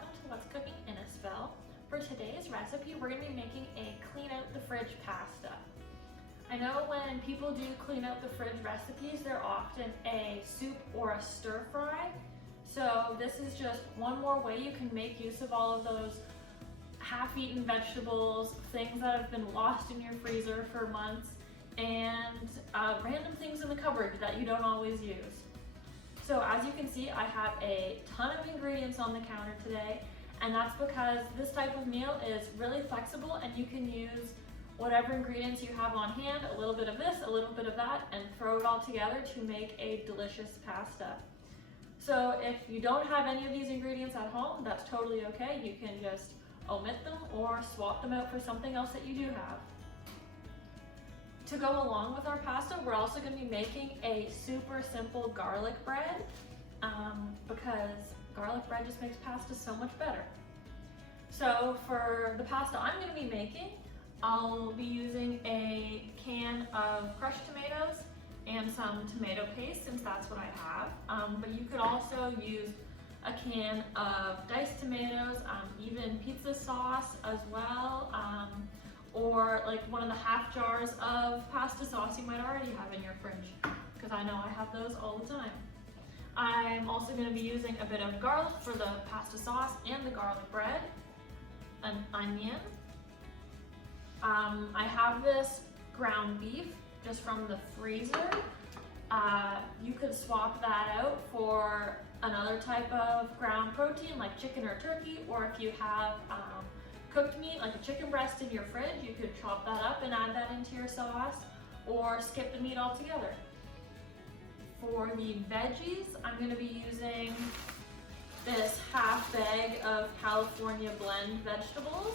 welcome to What's Cooking Innisfil. For today's recipe, we're going to be making a clean out the fridge pasta. I know when people do clean out the fridge recipes, they're often a soup or a stir fry. So this is just one more way you can make use of all of those half-eaten vegetables, things that have been lost in your freezer for months, and random things in the cupboard that you don't always use. So as you can see, I have a ton of ingredients on the counter today, and that's because this type of meal is really flexible and you can use whatever ingredients you have on hand, a little bit of this, a little bit of that, and throw it all together to make a delicious pasta. So if you don't have any of these ingredients at home, that's totally okay. You can just omit them or swap them out for something else that you do have. To go along with our pasta, we're also going to be making a super simple garlic bread because garlic bread just makes pasta so much better. So for the pasta I'm going to be making, I'll be using a can of crushed tomatoes and some tomato paste, since that's what I have. But you could also use a can of diced tomatoes, even pizza sauce as well, or like one of the half jars of pasta sauce you might already have in your fridge, because I know I have those all the time. I'm also going to be using a bit of garlic for the pasta sauce and the garlic bread, an onion. I have this ground beef just from the freezer. You could swap that out for another type of ground protein like chicken or turkey, or if you have cooked meat like a chicken breast in your fridge, you could chop that up and add that into your sauce, or skip the meat altogether. For the veggies, I'm going to be using this half bag of California blend vegetables.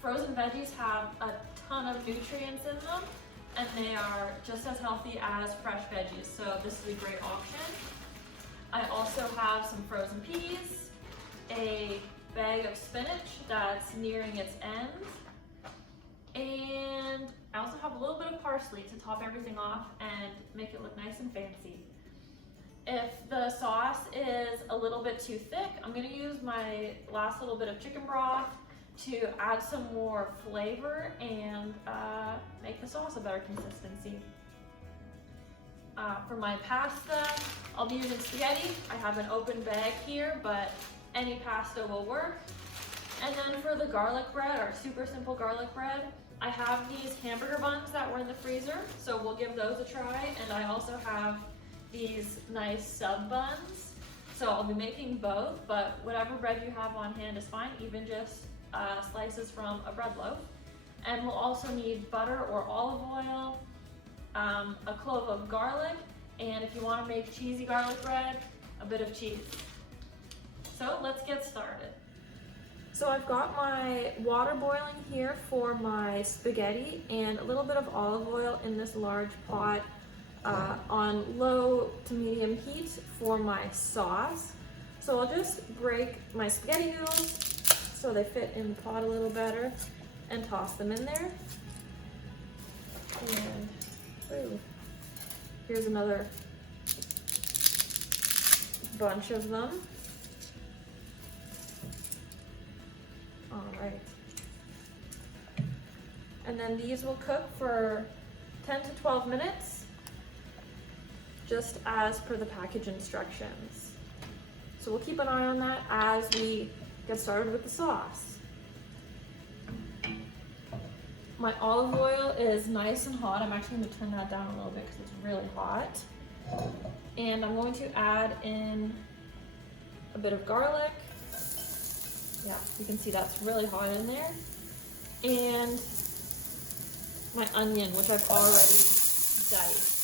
Frozen veggies have a ton of nutrients in them, and they are just as healthy as fresh veggies, so this is a great option. I also have some frozen peas, a bag of spinach that's nearing its end, and I also have a little bit of parsley to top everything off and make it look nice and fancy. If the sauce is a little bit too thick, I'm going to use my last little bit of chicken broth to add some more flavor and make the sauce a better consistency. For my pasta, I'll be using spaghetti. I have an open bag here, but any pasta will work. And then for the garlic bread, our super simple garlic bread, I have these hamburger buns that were in the freezer, so we'll give those a try. And I also have these nice sub buns, so I'll be making both, but whatever bread you have on hand is fine, even just slices from a bread loaf. And we'll also need butter or olive oil, a clove of garlic, and if you want to make cheesy garlic bread, a bit of cheese. So let's get started. So I've got my water boiling here for my spaghetti and a little bit of olive oil in this large pot on low to medium heat for my sauce. So I'll just break my spaghetti noodles so they fit in the pot a little better and toss them in there. And ooh, here's another bunch of them. All right. And then these will cook for 10 to 12 minutes, just as per the package instructions. So we'll keep an eye on that as we get started with the sauce. My olive oil is nice and hot. I'm actually going to turn that down a little bit because it's really hot. And I'm going to add in a bit of garlic. Yeah, you can see that's really hot in there. And my onion, which I've already diced.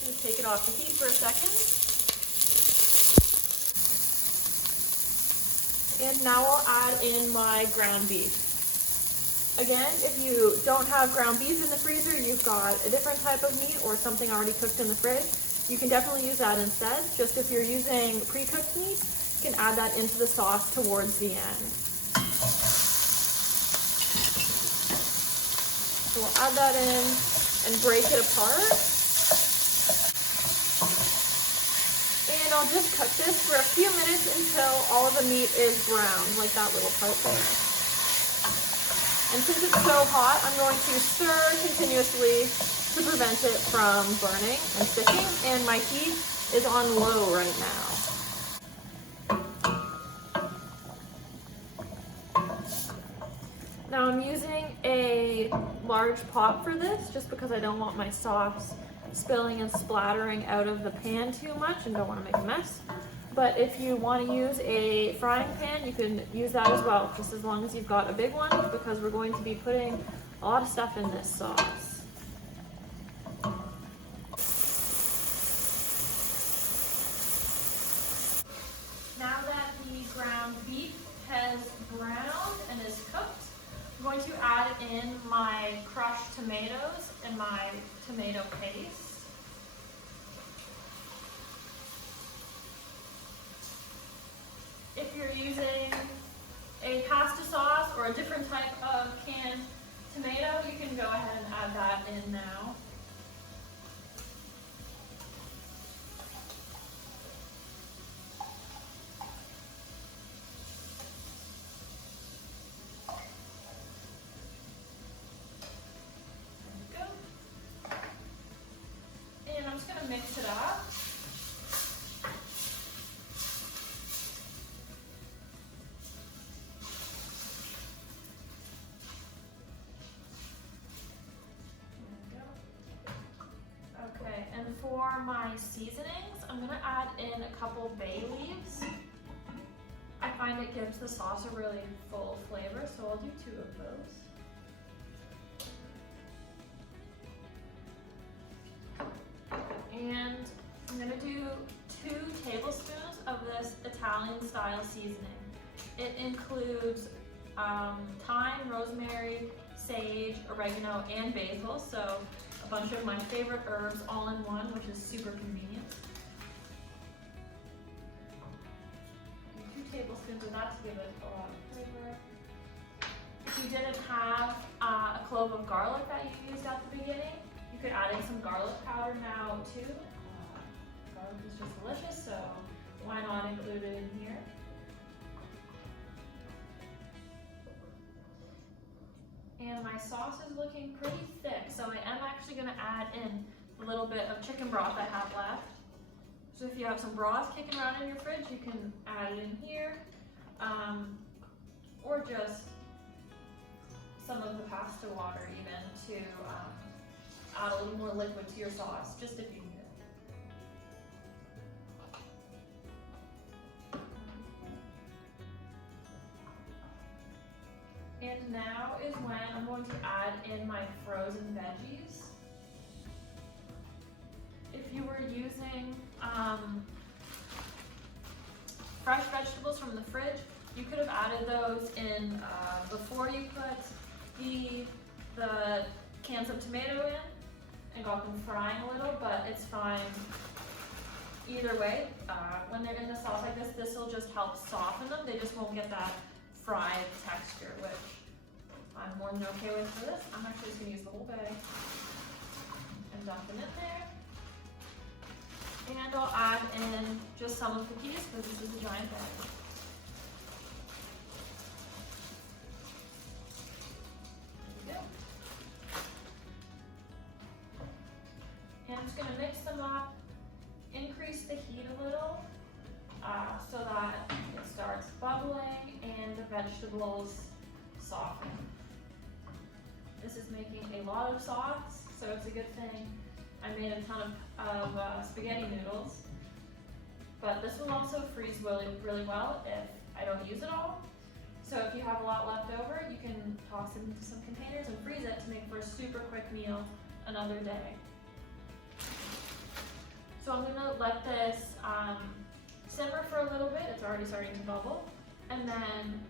I'm going to take it off the heat for a second. And now I'll add in my ground beef. Again, if you don't have ground beef in the freezer, you've got a different type of meat or something already cooked in the fridge, you can definitely use that instead. Just if you're using pre-cooked meat, you can add that into the sauce towards the end. So we'll add that in and break it apart. I'll just cook this for a few minutes until all of the meat is browned, like that little part there. And since it's so hot, I'm going to stir continuously to prevent it from burning and sticking, and my heat is on low right now. Now I'm using a large pot for this just because I don't want my sauce spilling and splattering out of the pan too much and don't want to make a mess. But if you want to use a frying pan, you can use that as well, just as long as you've got a big one, because we're going to be putting a lot of stuff in this sauce. Now that the ground beef has browned and is cooked, I'm going to add in my crushed tomatoes and my tomato paste. If you're using a pasta sauce or a different type of canned tomato, you can go ahead and add that in now. There we go. And I'm just going to mix it up. For my seasonings, I'm going to add in a couple bay leaves. I find it gives the sauce a really full flavor, so I'll do 2 of those. And I'm going to do 2 tablespoons of this Italian style seasoning. It includes thyme, rosemary, sage, oregano, and basil, so a bunch of my favorite herbs all in one, which is super convenient. 2 tablespoons of that to give it a lot of flavor. If you didn't have a clove of garlic that you used at the beginning, you could add in some garlic powder now too. Garlic is just delicious, so why not include it in here? And my sauce is looking pretty thick, so I am actually going to add in a little bit of chicken broth I have left. So if you have some broth kicking around in your fridge, you can add it in here, or just some of the pasta water even to add a little more liquid to your sauce, just if you need it. And now is when I'm going to add in my frozen veggies. If you were using fresh vegetables from the fridge, you could have added those in before you put the cans of tomato in and got them frying a little, but it's fine either way. When they're in the sauce like this, this will just help soften them. They just won't get that fried texture, which I'm more than okay with for this. I'm actually just going to use the whole bag and dump them in there. And I'll add in just some of the peas because this is a giant bag. There we go. And I'm just going to mix them up, increase the heat a little so that it starts bubbling and the vegetables soften. This is making a lot of sauce, so it's a good thing I made a ton of spaghetti noodles, but this will also freeze really, really well if I don't use it all. So if you have a lot left over, you can toss it into some containers and freeze it to make for a super quick meal another day. So I'm going to let this simmer for a little bit. It's already starting to bubble. And then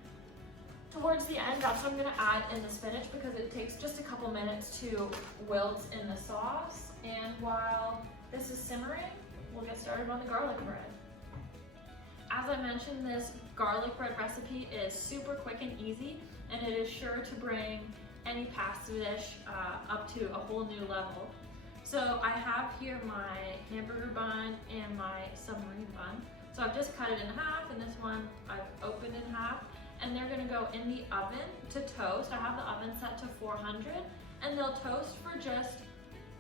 towards the end, that's when I'm going to add in the spinach because it takes just a couple minutes to wilt in the sauce. And while this is simmering, we'll get started on the garlic bread. As I mentioned, this garlic bread recipe is super quick and easy, and it is sure to bring any pasta dish up to a whole new level. So I have here my hamburger bun and my submarine bun. So I've just cut it in half, and this one I've opened in half, and they're gonna go in the oven to toast. I have the oven set to 400, and they'll toast for just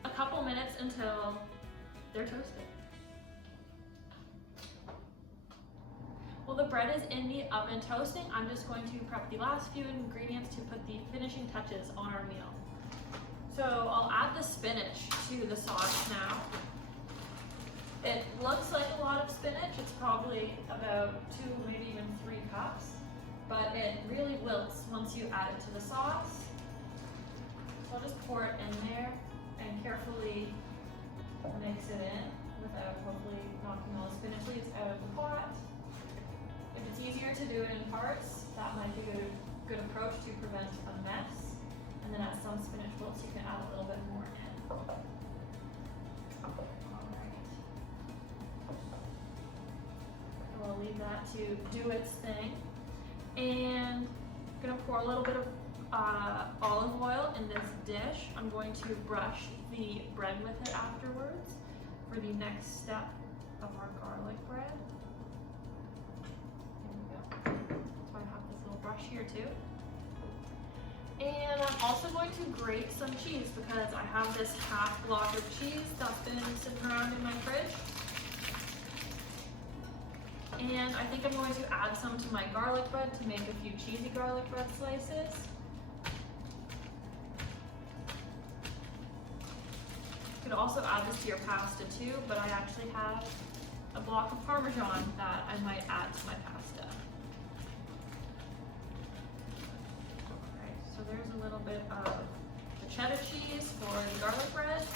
a couple minutes until they're toasted. While the bread is in the oven toasting, I'm just going to prep the last few ingredients to put the finishing touches on our meal. So I'll add the spinach to the sauce now. It looks like a lot of spinach. It's probably about 2, maybe even 3 cups, but it really wilts once you add it to the sauce. So I'll just pour it in there and carefully mix it in without hopefully knocking all the spinach leaves out of the pot. If it's easier to do it in parts, that might be a good approach to prevent a mess. And then as some spinach wilts, you can add a little bit more in. Alright. We'll leave that to do its thing. And I'm gonna pour a little bit of olive oil in this dish. I'm going to brush the bread with it afterwards for the next step of our garlic bread. There we go. So I have this little brush here too. And I'm also going to grate some cheese because I have this half block of cheese that's been sitting around in my fridge. And I think I'm going to add some to my garlic bread to make a few cheesy garlic bread slices. You could also add this to your pasta too, but I actually have a block of Parmesan that I might add to my pasta. Alright, so there's a little bit of the cheddar cheese for the garlic bread.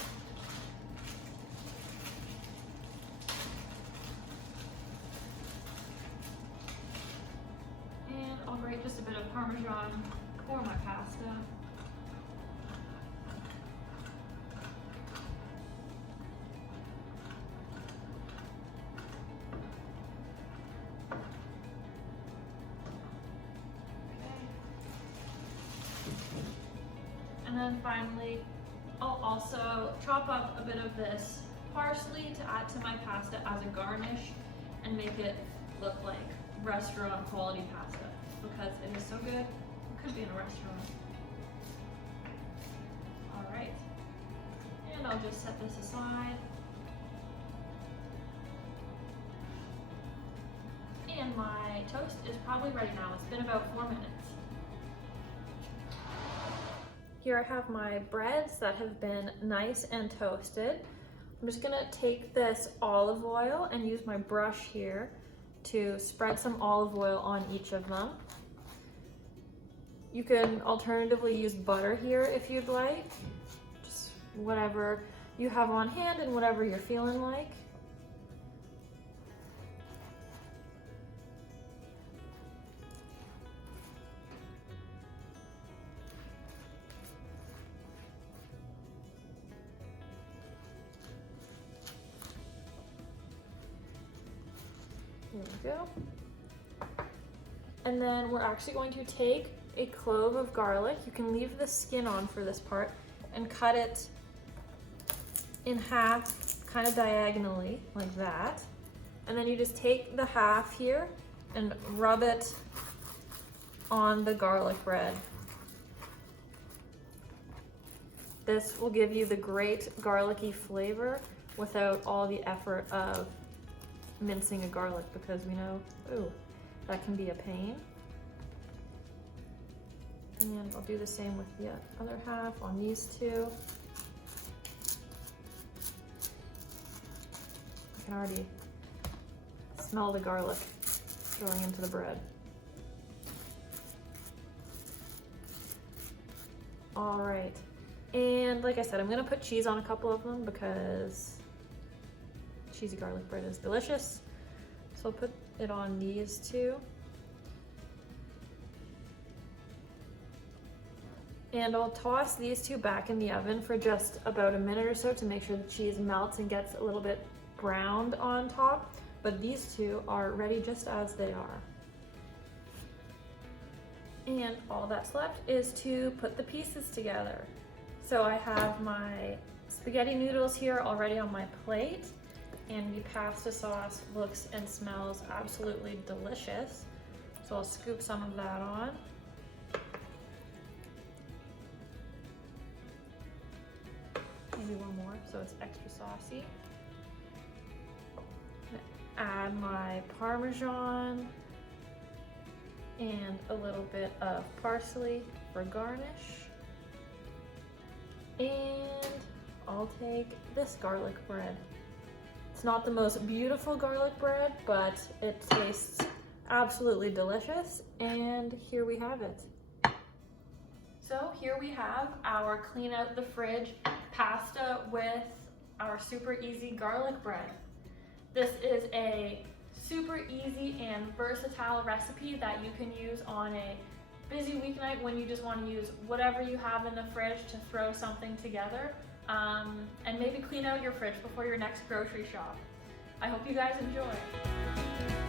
And I'll grate just a bit of Parmesan for my pasta. And then finally, I'll also chop up a bit of this parsley to add to my pasta as a garnish and make it look like restaurant quality pasta because it is so good. It could be in a restaurant. All right, and I'll just set this aside. And my toast is probably ready now. It's been about 4 minutes. Here I have my breads that have been nice and toasted. I'm just gonna take this olive oil and use my brush here to spread some olive oil on each of them. You can alternatively use butter here if you'd like. Just whatever you have on hand and whatever you're feeling like. There we go. And then we're actually going to take a clove of garlic. You can leave the skin on for this part and cut it in half, kind of diagonally, like that. And then you just take the half here and rub it on the garlic bread. This will give you the great garlicky flavor without all the effort of mincing a garlic, because we know, ooh, that can be a pain. And I'll do the same with the other half on these two. I can already smell the garlic going into the bread. All right, and like I said, I'm gonna put cheese on a couple of them because cheesy garlic bread is delicious. So I'll put it on these two. And I'll toss these two back in the oven for just about a minute or so to make sure the cheese melts and gets a little bit browned on top. But these two are ready just as they are. And all that's left is to put the pieces together. So I have my spaghetti noodles here already on my plate, and the pasta sauce looks and smells absolutely delicious. So I'll scoop some of that on. Maybe one more so it's extra saucy. Add my parmesan and a little bit of parsley for garnish. And I'll take this garlic bread. It's not the most beautiful garlic bread, but it tastes absolutely delicious. And here we have it. So here we have our clean out the fridge pasta with our super easy garlic bread. This is a super easy and versatile recipe that you can use on a busy weeknight when you just want to use whatever you have in the fridge to throw something together, and maybe clean out your fridge before your next grocery shop. I hope you guys enjoy.